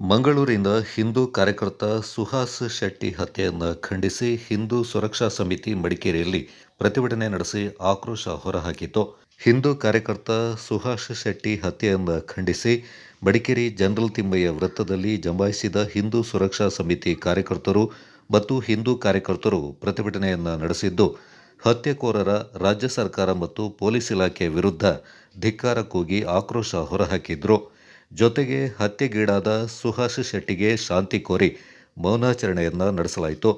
ಮಂಗಳೂರಿನ ಹಿಂದೂ ಕಾರ್ಯಕರ್ತ ಸುಹಾಸ್ ಶೆಟ್ಟಿ ಹತ್ಯೆಯನ್ನು ಖಂಡಿಸಿ ಹಿಂದೂ ಸುರಕ್ಷಾ ಸಮಿತಿ ಮಡಿಕೇರಿಯಲ್ಲಿ ಪ್ರತಿಭಟನೆ ನಡೆಸಿ ಆಕ್ರೋಶ ಹೊರಹಾಕಿತು. ಹಿಂದೂ ಕಾರ್ಯಕರ್ತ ಸುಹಾಸ್ ಶೆಟ್ಟಿ ಹತ್ಯೆಯನ್ನು ಖಂಡಿಸಿ ಮಡಿಕೇರಿ ಜನರಲ್ ತಿಮ್ಮಯ್ಯ ವೃತ್ತದಲ್ಲಿ ಜಮಾಯಿಸಿದ ಹಿಂದೂ ಸುರಕ್ಷಾ ಸಮಿತಿ ಕಾರ್ಯಕರ್ತರು ಮತ್ತು ಹಿಂದೂ ಕಾರ್ಯಕರ್ತರು ಪ್ರತಿಭಟನೆಯನ್ನು ನಡೆಸಿದ್ದು, ಹತ್ಯೆಕೋರರ ರಾಜ್ಯ ಸರ್ಕಾರ ಮತ್ತು ಪೊಲೀಸ್ ಇಲಾಖೆ ವಿರುದ್ಧ ಧಿಕ್ಕಾರ ಕೂಗಿ ಆಕ್ರೋಶ ಹೊರಹಾಕಿದ್ರು. ಜೊತೆಗೆ ಹತ್ಯೆಗೀಡಾದ ಸುಹಾಸ್ ಶೆಟ್ಟಿಗೆ ಶಾಂತಿ ಕೋರಿ ಮೌನಾಚರಣೆಯನ್ನ ನಡೆಸಲಾಯಿತು.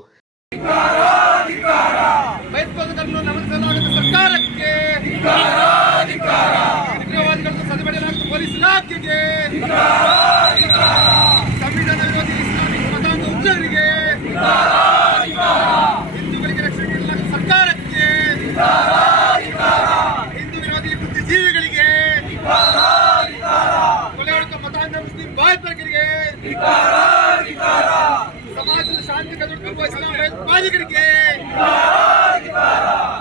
ಸಮಾಜದ ಶಾಂತಿ ಕದಡುತ್ತಿರುವ ಇಸ್ಲಾಂ ಭಯೋತ್ಪಾದಕರಿಗೆ,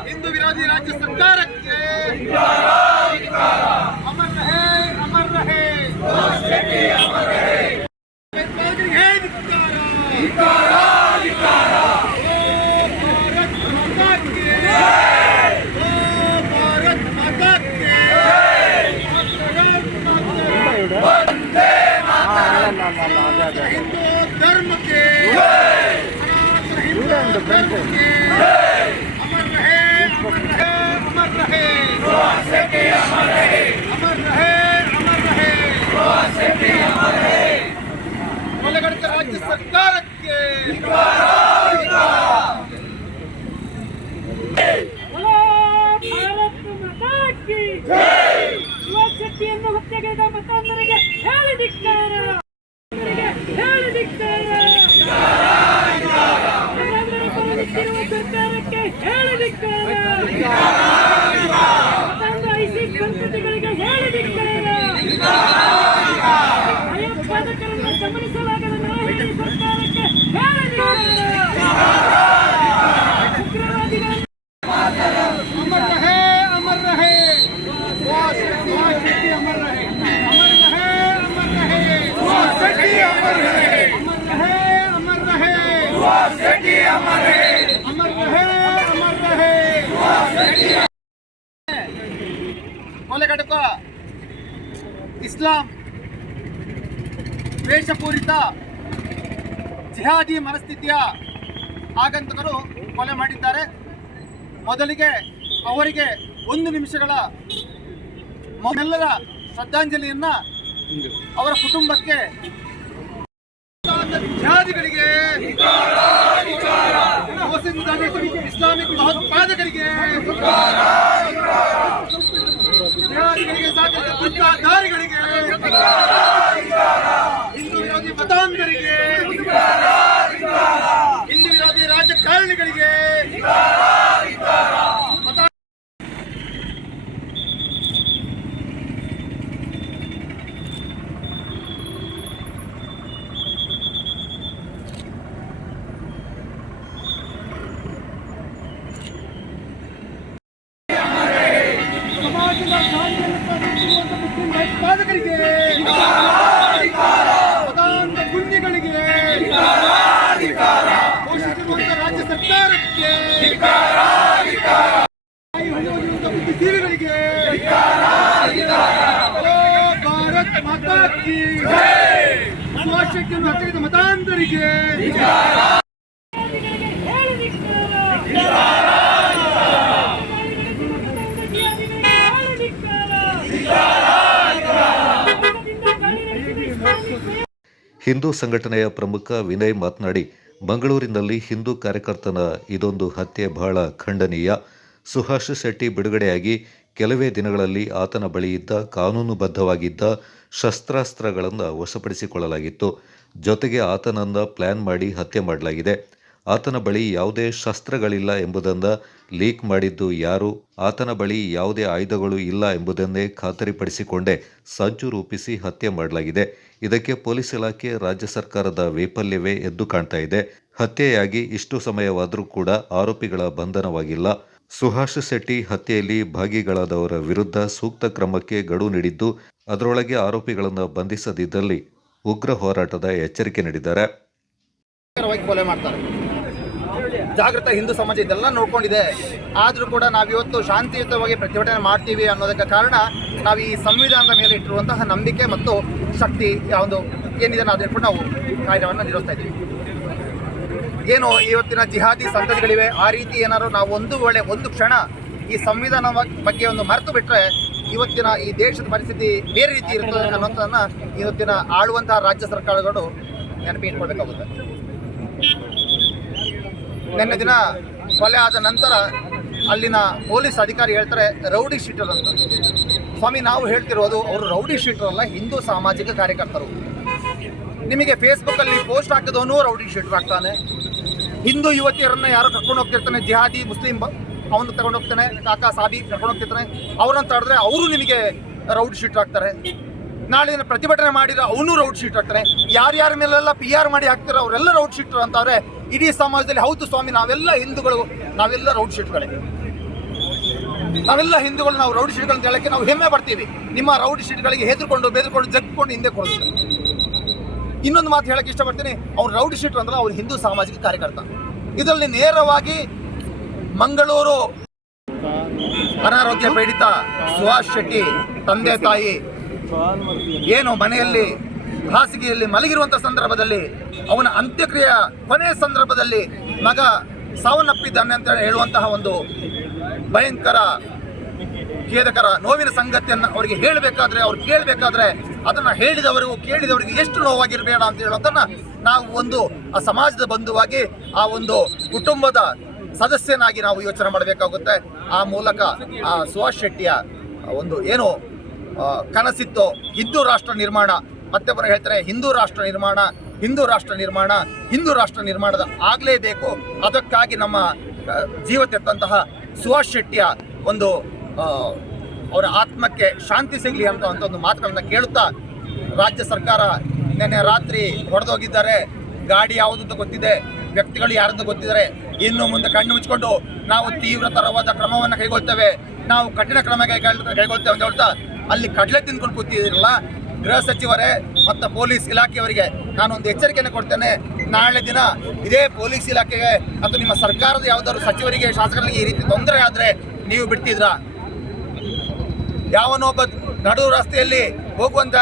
ಹಿಂದೂ ವಿರೋಧಿ ರಾಜ್ಯ ಸರ್ಕಾರಕ್ಕೆ ಅಮರ್ ರಹೇ, ಅಮರ್ ರಹೇ. ಭಯೋತ್ಪಾದಕರಿಗೆ ಧಿಕ್ಕಾರ. ಭಾರತ್ ಮಾತಾ ಕಿ ಹಿಂದೂ ಧರ್ಮ के हिंदू धर्म के अमर रहे, अमर रहे, अमर रहे, अमर रहे, अमर रहे, अमर रहे. कोलगढ़ के राज्य सरकार के ಭಾರತ ಮಾತಾ ಕಿ ಜೈ. ಸುಹಾಸ್ ಶೆಟ್ಟಿಯನ್ನು ಹತ್ಯೆಗೈದ ಮತಾಂಧರಿಗೆ ಹೇಳಿದಿಕ್ಕಾರ, ಹೇಳಿದಿಕ್ಕಾರ. ಸರ್ಕಾರಕ್ಕೆ ಹೇಳಿದಿಕ್ಕಾರ. ಮತಾಂಧ ಐಸಿಸ್ ಸಂಸ್ಕೃತಿಗಳಿಗೆ ಹೇಳಿದಿಕ್ಕಾರ. ಭಯೋತ್ಪಾದಕರನ್ನು ಗಮನಿಸಲಾಗದ ನಾಹಿರಿ ಸರ್ಕಾರಕ್ಕೆ ಹೇಳಿದಿಕ್ಕಾರ. ಉಗ್ರವಾದಿಗಳನ್ನು अमर रहे, अमर रहे, सुहास शेट्टी अमर रहे, अमर रहे, अमर रहे, सुहास शेट्टी अमर रहे, अमर रहे, अमर रहे, सुहास शेट्टी अमर रहे, अमर रहे, अमर रहे, सुहास शेट्टी. कोलगढ़ इस्लाಂ ದ್ವೇಷಪೂರಿತ ಜಿಹಾದಿ ಮನಸ್ಥಿತಿಯ ಆಗಂತಕರು ಕೊಲೆ ಮಾಡಿದ್ದಾರೆ. ಮೊದಲಿಗೆ ಅವರಿಗೆ 1 ನಿಮಿಷಗಳ ಎಲ್ಲರ ಶ್ರದ್ಧಾಂಜಲಿಯನ್ನ ಅವರ ಕುಟುಂಬಕ್ಕೆ, ಜಿಹಾದಿಗಳಿಗೆ, ಇಸ್ಲಾಮಿಕ್ ಭಯೋತ್ಪಾದಕರಿಗೆ, ಜಿಹಾದಿಗಳಿಗೆ, ಗುಂಡಾಧಾರಿಗಳಿಗೆ, ಹಿಂದೂ ವಿರೋಧಿ ಮತಾಂಧರಿಗೆ, ಹಿಂದೂ ವಿರೋಧಿ ರಾಜಕಾರಣಿಗಳಿಗೆ, ಸಮಾಜದ ಶಾಂತಿಯನ್ನು ಕಾಪಾಡುತ್ತಿರುವಂತಹ ಮುಸ್ಲಿಂ ಭಯೋತ್ಪಾದಕರಿಗೆ, ಮತಾಂಧ ಗುಂಡಿಗಳಿಗೆ, ಘೋಷಿಸಿರುವಂತಹ ರಾಜ್ಯ ಸರ್ಕಾರಕ್ಕೆ, ಬುದ್ಧಿಜೀವಿಗಳಿಗೆ, ಭಾರತ್ ಮಾತಾ ಕಿ ಸುಹಾಸ್ ಶೆಟ್ಟಿಯನ್ನು ಹತ್ಯೆಗೈದ ಮತಾಂಧರಿಗೆ ಹಿಂದೂ ಸಂಘಟನೆಯ ಪ್ರಮುಖ ವಿನಯ್ ಮಾತನಾಡಿ, ಮಂಗಳೂರಿನಲ್ಲಿ ಹಿಂದೂ ಕಾರ್ಯಕರ್ತನ ಇದೊಂದು ಹತ್ಯೆ ಬಹಳ ಖಂಡನೀಯ. ಸುಹಾಸ್ ಶೆಟ್ಟಿ ಬಿಡುಗಡೆಯಾಗಿ ಕೆಲವೇ ದಿನಗಳಲ್ಲಿ ಆತನ ಬಳಿಯಿದ್ದ ಕಾನೂನುಬದ್ಧವಾಗಿದ್ದ ಶಸ್ತ್ರಾಸ್ತ್ರಗಳನ್ನು ವಶಪಡಿಸಿಕೊಳ್ಳಲಾಗಿತ್ತು. ಜೊತೆಗೆ ಆತನನ್ನು ಪ್ಲಾನ್ ಮಾಡಿ ಹತ್ಯೆ ಮಾಡಲಾಗಿದೆ. ಆತನ ಬಳಿ ಯಾವುದೇ ಶಸ್ತ್ರಗಳಿಲ್ಲ ಎಂಬುದನ್ನು ಲೀಕ್ ಮಾಡಿದ್ದು ಯಾರು, ಆತನ ಬಳಿ ಯಾವುದೇ ಆಯುಧಗಳು ಇಲ್ಲ ಎಂಬುದನ್ನೇ ಖಾತರಿಪಡಿಸಿಕೊಂಡೇ ಸಂಚು ರೂಪಿಸಿ ಹತ್ಯೆ ಮಾಡಲಾಗಿದೆ. ಇದಕ್ಕೆ ಪೊಲೀಸ್ ಇಲಾಖೆ, ರಾಜ್ಯ ಸರ್ಕಾರದ ವೈಫಲ್ಯವೇ ಎದ್ದು ಕಾಣ್ತಾ ಇದೆ. ಹತ್ಯೆಯಾಗಿ ಇಷ್ಟು ಸಮಯವಾದರೂ ಕೂಡ ಆರೋಪಿಗಳ ಬಂಧನವಾಗಿಲ್ಲ. ಸುಹಾಸ್ ಶೆಟ್ಟಿ ಹತ್ಯೆಯಲ್ಲಿ ಭಾಗಿಗಳಾದವರ ವಿರುದ್ಧ ಸೂಕ್ತ ಕ್ರಮಕ್ಕೆ ಗಡುವು ನೀಡಿದ್ದು, ಅದರೊಳಗೆ ಆರೋಪಿಗಳನ್ನು ಬಂಧಿಸದಿದ್ದಲ್ಲಿ ಉಗ್ರ ಹೋರಾಟದ ಎಚ್ಚರಿಕೆ ನೀಡಿದ್ದಾರೆ. ಕೊಲೆ ಮಾಡ್ತಾರೆ. ಜಾಗೃತ ಹಿಂದೂ ಸಮಾಜ ಇದೆಲ್ಲ ನೋಡ್ಕೊಂಡಿದೆ. ಆದರೂ ಕೂಡ ನಾವಿವತ್ತು ಶಾಂತಿಯುತವಾಗಿ ಪ್ರತಿಭಟನೆ ಮಾಡ್ತೀವಿ ಅನ್ನೋದಕ್ಕೆ ಕಾರಣ ನಾವು ಈ ಸಂವಿಧಾನದ ಮೇಲೆ ಇಟ್ಟಿರುವಂತಹ ನಂಬಿಕೆ ಮತ್ತು ಶಕ್ತಿ ಒಂದು ಏನಿದೆ ಅದನ್ನು ಇಟ್ಕೊಂಡು ನಾವು ಕಾರ್ಯವನ್ನು ನಿರ್ವಹಿಸ್ತಾ ಇದ್ದೀವಿ. ಏನು ಇವತ್ತಿನ ಜಿಹಾದಿ ಸಂತತಿಗಳಿವೆ, ಆ ರೀತಿ ಏನಾದ್ರು ನಾವು ಒಂದು ಕ್ಷಣ ಈ ಸಂವಿಧಾನ ಬಗ್ಗೆ ಒಂದು ಮರೆತು ಬಿಟ್ಟರೆ ಇವತ್ತಿನ ಈ ದೇಶದ ಪರಿಸ್ಥಿತಿ ಬೇರೆ ರೀತಿ ಇರ್ತದೆ ಅನ್ನೋದನ್ನು ಇವತ್ತಿನ ಆಳುವಂತಹ ರಾಜ್ಯ ಸರ್ಕಾರಗಳು ನೆನಪಿಟ್ಕೊಳ್ಬೇಕಾಗುತ್ತೆ. ನಿನ್ನೆ ದಿನ ಕೊಲೆ ಆದ ನಂತರ ಅಲ್ಲಿನ ಪೊಲೀಸ್ ಅಧಿಕಾರಿ ಹೇಳ್ತಾರೆ ರೌಡಿ ಶೀಟರ್ ಅಂತ. ಸ್ವಾಮಿ, ನಾವು ಹೇಳ್ತಿರೋದು ಅವರು ರೌಡಿ ಶೀಟರ್ ಅಲ್ಲ, ಹಿಂದೂ ಸಾಮಾಜಿಕ ಕಾರ್ಯಕರ್ತರು. ನಿಮಗೆ ಫೇಸ್ಬುಕ್ಕಲ್ಲಿ ಪೋಸ್ಟ್ ಹಾಕಿದವನು ರೌಡಿ ಶೀಟರ್ ಆಗ್ತಾನೆ. ಹಿಂದೂ ಯುವತಿಯರನ್ನು ಯಾರೋ ಕರ್ಕೊಂಡು ಹೋಗ್ತಿರ್ತಾನೆ, ಜಿಹಾದಿ ಮುಸ್ಲಿಂ ಅವನು ತಗೊಂಡು ಹೋಗ್ತಾನೆ, ಕಾಕಾ ಸಾಬಿ ಕರ್ಕೊಂಡು ಹೋಗ್ತಿರ್ತಾನೆ, ಅವ್ರನ್ನ ತಡೆದ್ರೆ ಅವರು ನಿಮಗೆ ರೌಡಿ ಶೀಟರ್ ಆಗ್ತಾರೆ. ನಾಳೆ ಪ್ರತಿಭಟನೆ ಮಾಡಿದ್ರೆ ಅವನು ರೌಡ್ ಶೀಟರ್ ಆಗ್ತಾರೆ. ಯಾರ್ಯಾರ ಮೇಲೆಲ್ಲ PR ಮಾಡಿ ಹಾಕ್ತಾರೆ ಅವರೆಲ್ಲ ರೌಡ್ ಶೀಟರ್ ಅಂತವ್ರೆ ಇಡೀ ಸಮಾಜದಲ್ಲಿ. ಹೌದು ಸ್ವಾಮಿ, ನಾವೆಲ್ಲ ಹಿಂದೂಗಳು, ನಾವೆಲ್ಲ ರೌಡ್ ಶೀಟ್ಗಳೇ. ನಾವೆಲ್ಲ ಹಿಂದೂಗಳು, ನಾವು ರೌಡಿ ಶೀಟ್ಗಳು ಅಂತ ಹೇಳಕ್ಕೆ ನಾವು ಹೆಮ್ಮೆ ಪಡ್ತೀವಿ. ನಿಮ್ಮ ರೌಡಿ ಶೀಟ್ಗಳಿಗೆ ಹೆದರ್ಕೊಂಡು ಜಗ್ಕೊಂಡು ಹಿಂದೆ ಕೊಡ್ತಾರೆ. ಇನ್ನೊಂದು ಮಾತು ಹೇಳಕ್ಕೆ ಇಷ್ಟಪಡ್ತೀನಿ, ಅವ್ರು ರೌಡಿ ಶೀಟರ್ ಅಂದ್ರೆ ಅವ್ರು ಹಿಂದೂ ಸಾಮಾಜಿಕ ಕಾರ್ಯಕರ್ತ. ಇದರಲ್ಲಿ ನೇರವಾಗಿ ಮಂಗಳೂರು ಅನಾರೋಗ್ಯ ಪೀಡಿತ ಸುಹಾಸ್ ಶೆಟ್ಟಿ ತಂದೆ ತಾಯಿ ಏನು ಮನೆಯಲ್ಲಿ ಹಾಸಿಗೆಯಲ್ಲಿ ಮಲಗಿರುವಂಥ ಸಂದರ್ಭದಲ್ಲಿ ಅವನ ಅಂತ್ಯಕ್ರಿಯೆ ಕೊನೆಯ ಸಂದರ್ಭದಲ್ಲಿ ಮಗ ಸಾವನ್ನಪ್ಪಿದ್ದಾನೆ ಅಂತ ಹೇಳುವಂತಹ ಒಂದು ಭಯಂಕರ ಖೇದಕರ ನೋವಿನ ಸಂಗತಿಯನ್ನು ಅವರಿಗೆ ಹೇಳಬೇಕಾದ್ರೆ, ಅವ್ರು ಕೇಳಬೇಕಾದ್ರೆ ಅದನ್ನು ಹೇಳಿದವರಿಗೂ ಕೇಳಿದವರಿಗೆ ಎಷ್ಟು ನೋವಾಗಿರಬೇಡ ಅಂತ ಹೇಳೋದನ್ನು ನಾವು ಒಂದು ಆ ಸಮಾಜದ ಬಂಧುವಾಗಿ, ಆ ಒಂದು ಕುಟುಂಬದ ಸದಸ್ಯನಾಗಿ ನಾವು ಯೋಚನೆ ಮಾಡಬೇಕಾಗುತ್ತೆ. ಆ ಮೂಲಕ ಆ ಸುಹಾಸ್ ಶೆಟ್ಟಿಯ ಒಂದು ಏನು ಕನಸಿತ್ತು ಹಿಂದೂ ರಾಷ್ಟ್ರ ನಿರ್ಮಾಣ, ಮತ್ತೆ ಬರೋ ಹೇಳ್ತಾರೆ ಹಿಂದೂ ರಾಷ್ಟ್ರ ನಿರ್ಮಾಣ, ಹಿಂದೂ ರಾಷ್ಟ್ರ ನಿರ್ಮಾಣ, ಹಿಂದೂ ರಾಷ್ಟ್ರ ನಿರ್ಮಾಣದ ಆಗಲೇಬೇಕು. ಅದಕ್ಕಾಗಿ ನಮ್ಮ ಜೀವ ತೆತ್ತಂತಹ ಸುಹಾಸ್ ಶೆಟ್ಟಿಯ ಒಂದು ಅವರ ಆತ್ಮಕ್ಕೆ ಶಾಂತಿ ಸಿಗಲಿ ಅಂತ ಒಂದು ಮಾತುಗಳನ್ನ ಕೇಳುತ್ತಾ, ರಾಜ್ಯ ಸರ್ಕಾರ ನಿನ್ನೆ ರಾತ್ರಿ ಹೊಡೆದೋಗಿದ್ದಾರೆ. ಗಾಡಿ ಯಾವುದಂತ ಗೊತ್ತಿದೆ, ವ್ಯಕ್ತಿಗಳು ಯಾರಂತ ಗೊತ್ತಿದ್ದಾರೆ. ಇನ್ನು ಮುಂದೆ ಕಣ್ಣು ಮುಚ್ಕೊಂಡು ನಾವು ತೀವ್ರತರವಾದ ಕ್ರಮವನ್ನು ಕೈಗೊಳ್ತೇವೆ, ನಾವು ಕಠಿಣ ಕ್ರಮ ಕೈಗೊಳ್ತೇವೆ ಅಂತ ಹೇಳ್ತಾ ಅಲ್ಲಿ ಕಡಲೆ ತಿಂದ್ಕೊಂಡು ಕೂತಿದ್ದೀರಲ್ಲ, ಗೃಹ ಸಚಿವರೇ ಮತ್ತು ಪೊಲೀಸ್ ಇಲಾಖೆಯವರಿಗೆ ನಾನೊಂದು ಎಚ್ಚರಿಕೆಯನ್ನು ಕೊಡ್ತೇನೆ. ನಾಳೆ ದಿನ ಇದೇ ಪೊಲೀಸ್ ಇಲಾಖೆಗೆ ಅಥವಾ ನಿಮ್ಮ ಸರ್ಕಾರದ ಯಾವುದಾದ್ರು ಸಚಿವರಿಗೆ, ಶಾಸಕರಿಗೆ ಈ ರೀತಿ ತೊಂದರೆ ಆದರೆ ನೀವು ಬಿಡ್ತಿದ್ರಾ? ಯಾವನೊಬ್ಬ ನಡು ರಸ್ತೆಯಲ್ಲಿ ಹೋಗುವಂಥ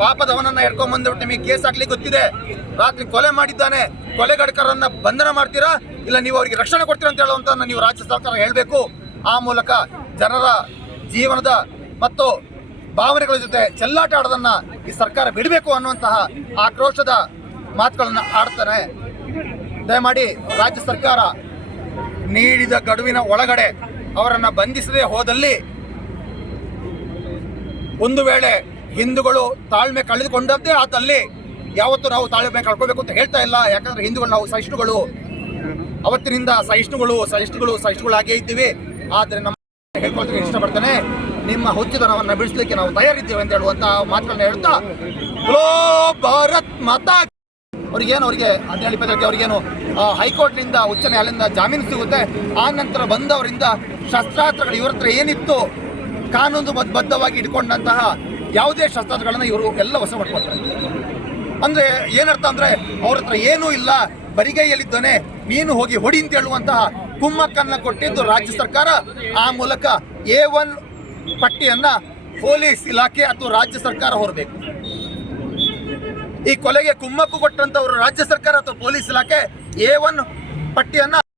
ಪಾಪದವನನ್ನು ಹಿಡ್ಕೊಂಡ್ಬಂದ್ಬಿಟ್ಟು ನಿಮಗೆ ಕೇಸ್ ಹಾಕ್ಲಿಕ್ಕೆ ಗೊತ್ತಿದೆ, ರಾತ್ರಿ ಕೊಲೆ ಮಾಡಿದ್ದಾನೆ, ಕೊಲೆಗಡಕರನ್ನ ಬಂಧನ ಮಾಡ್ತೀರಾ ಇಲ್ಲ ನೀವು ಅವರಿಗೆ ರಕ್ಷಣೆ ಕೊಡ್ತೀರಾ ಅಂತ ಹೇಳುವಂತ ನೀವು ರಾಜ್ಯ ಸರ್ಕಾರ ಹೇಳಬೇಕು. ಆ ಮೂಲಕ ಜನರ ಜೀವನದ ಮತ್ತು ಭಾವನೆಗಳ ಜೊತೆ ಚೆಲ್ಲಾಟ ಆಡೋದನ್ನ ಈ ಸರ್ಕಾರ ಬಿಡಬೇಕು ಅನ್ನುವಂತಹ ಆಕ್ರೋಶದ ಮಾತುಗಳನ್ನು ಆಡ್ತಾನೆ. ದಯಮಾಡಿ ರಾಜ್ಯ ಸರ್ಕಾರ ನೀಡಿದ ಗಡುವಿನ ಒಳಗಡೆ ಅವರನ್ನು ಬಂಧಿಸದೇ ಹೋದಲ್ಲಿ, ಒಂದು ವೇಳೆ ಹಿಂದೂಗಳು ತಾಳ್ಮೆ ಕಳೆದುಕೊಂಡದ್ದೇ ಆದಲ್ಲಿ, ಯಾವತ್ತೂ ನಾವು ತಾಳ್ಮೆ ಕಳ್ಕೋಬೇಕು ಅಂತ ಹೇಳ್ತಾ ಇಲ್ಲ. ಯಾಕಂದ್ರೆ ಹಿಂದೂಗಳು ನಾವು ಸಹಿಷ್ಣುಗಳು, ಅವತ್ತಿನಿಂದ ಸಹಿಷ್ಣುಗಳಾಗೇ ಇದ್ದೀವಿ. ಆದರೆ ನಮ್ಮ ಹೇಳ್ಕೊಳ್ತಕ್ಕೆ ಇಷ್ಟಪಡ್ತಾನೆ, ನಿಮ್ಮ ಹುಚ್ಚುತನವನ್ನು ಬಿಡಿಸ್ಲಿಕ್ಕೆ ನಾವು ತಯಾರಿದ್ದೇವೆ ಅಂತ ಹೇಳುವಂತ ಮಾತುಗಳನ್ನ ಹೇಳ್ತಾ, ಭಾರತ್ ಮಾತಾ ಅವರಿಗೆ 17 ಅವ್ರಿಗೇನು ಹೈಕೋರ್ಟ್ನಿಂದ ಉಚ್ಚ ನ್ಯಾಯಾಲಯದಿಂದ ಜಾಮೀನು ಸಿಗುತ್ತೆ. ಆ ನಂತರ ಬಂದವರಿಂದ ಶಸ್ತ್ರಾಸ್ತ್ರಗಳು ಇವ್ರ ಹತ್ರ ಏನಿತ್ತು ಕಾನೂನು ಬದ್ಧವಾಗಿ ಇಟ್ಕೊಂಡಂತಹ ಯಾವುದೇ ಶಸ್ತ್ರಾಸ್ತ್ರಗಳನ್ನು ಇವರು ಎಲ್ಲ ವಶಪಡ್ಕೊಳ್ತಾರೆ. ಅಂದ್ರೆ ಏನರ್ಥ ಅಂದ್ರೆ ಅವ್ರ ಹತ್ರ ಏನೂ ಇಲ್ಲ, ಬರಿಗೈಯಲ್ಲಿದ್ದಾನೆ, ನೀನು ಹೋಗಿ ಹೊಡಿ ಅಂತ ಹೇಳುವಂತಹ ಕುಮ್ಮಕ್ಕನ್ನ ಕೊಟ್ಟಿದ್ದು ರಾಜ್ಯ ಸರ್ಕಾರ. ಆ ಮೂಲಕ A1 ಪಟ್ಟಿಯನ್ನ ಪೊಲೀಸ್ ಇಲಾಖೆ ಅಥವಾ ರಾಜ್ಯ ಸರ್ಕಾರ ಹೊರಬೇಕು. ಈ ಕೊಲೆಗೆ ಕುಮ್ಮಕ್ಕು ಕೊಟ್ಟಂತವರು ರಾಜ್ಯ ಸರ್ಕಾರ ಅಥವಾ ಪೊಲೀಸ್ ಇಲಾಖೆ A1 ಪಟ್ಟಿಯನ್ನ